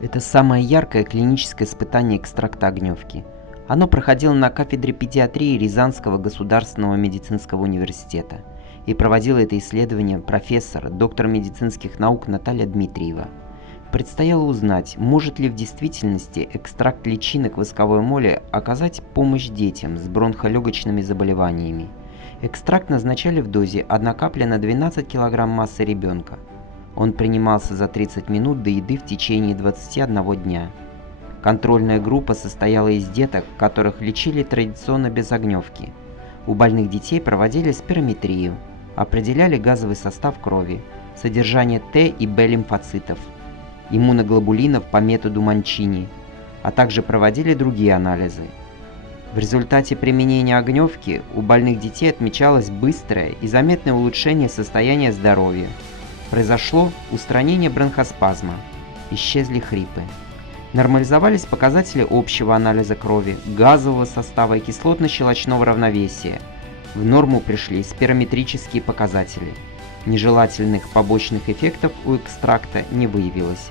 Это самое яркое клиническое испытание экстракта огневки. Оно проходило на кафедре педиатрии Рязанского государственного медицинского университета, и проводила это исследование профессор, доктор медицинских наук Наталья Дмитриева. Предстояло узнать, может ли в действительности экстракт личинок восковой моли оказать помощь детям с бронхолегочными заболеваниями. Экстракт назначали в дозе 1 капля на 12 кг массы ребенка. Он принимался за 30 минут до еды в течение 21 дня. Контрольная группа состояла из деток, которых лечили традиционно без огневки. У больных детей проводили спирометрию, определяли газовый состав крови, содержание Т и Б лимфоцитов, иммуноглобулинов по методу Манчини, а также проводили другие анализы. В результате применения огневки у больных детей отмечалось быстрое и заметное улучшение состояния здоровья. Произошло устранение бронхоспазма, исчезли хрипы. Нормализовались показатели общего анализа крови, газового состава и кислотно-щелочного равновесия. В норму пришли спирометрические показатели. Нежелательных побочных эффектов у экстракта не выявилось.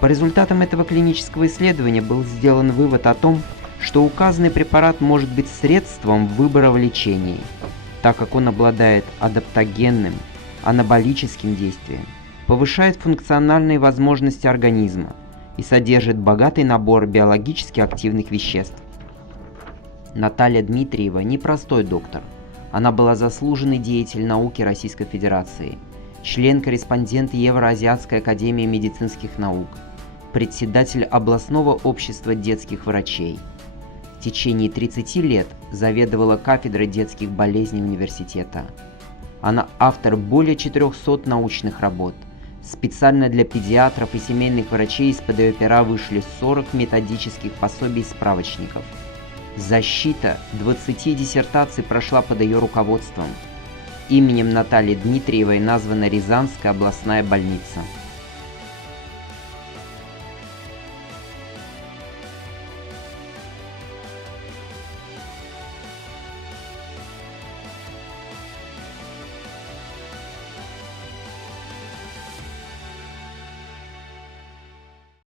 По результатам этого клинического исследования был сделан вывод о том, что указанный препарат может быть средством выбора в лечении, так как он обладает адаптогенным, анаболическим действием, повышает функциональные возможности организма и содержит богатый набор биологически активных веществ. Наталья Дмитриева не простой доктор. Она была заслуженный деятель науки Российской Федерации, член-корреспондент Евроазиатской академии медицинских наук, председатель областного общества детских врачей. В течение 30 лет заведовала кафедрой детских болезней университета. Она автор более 400 научных работ. Специально для педиатров и семейных врачей из-под ее пера вышли 40 методических пособий и справочников. Защита 20 диссертаций прошла под ее руководством. Именем Натальи Дмитриевой названа Рязанская областная больница.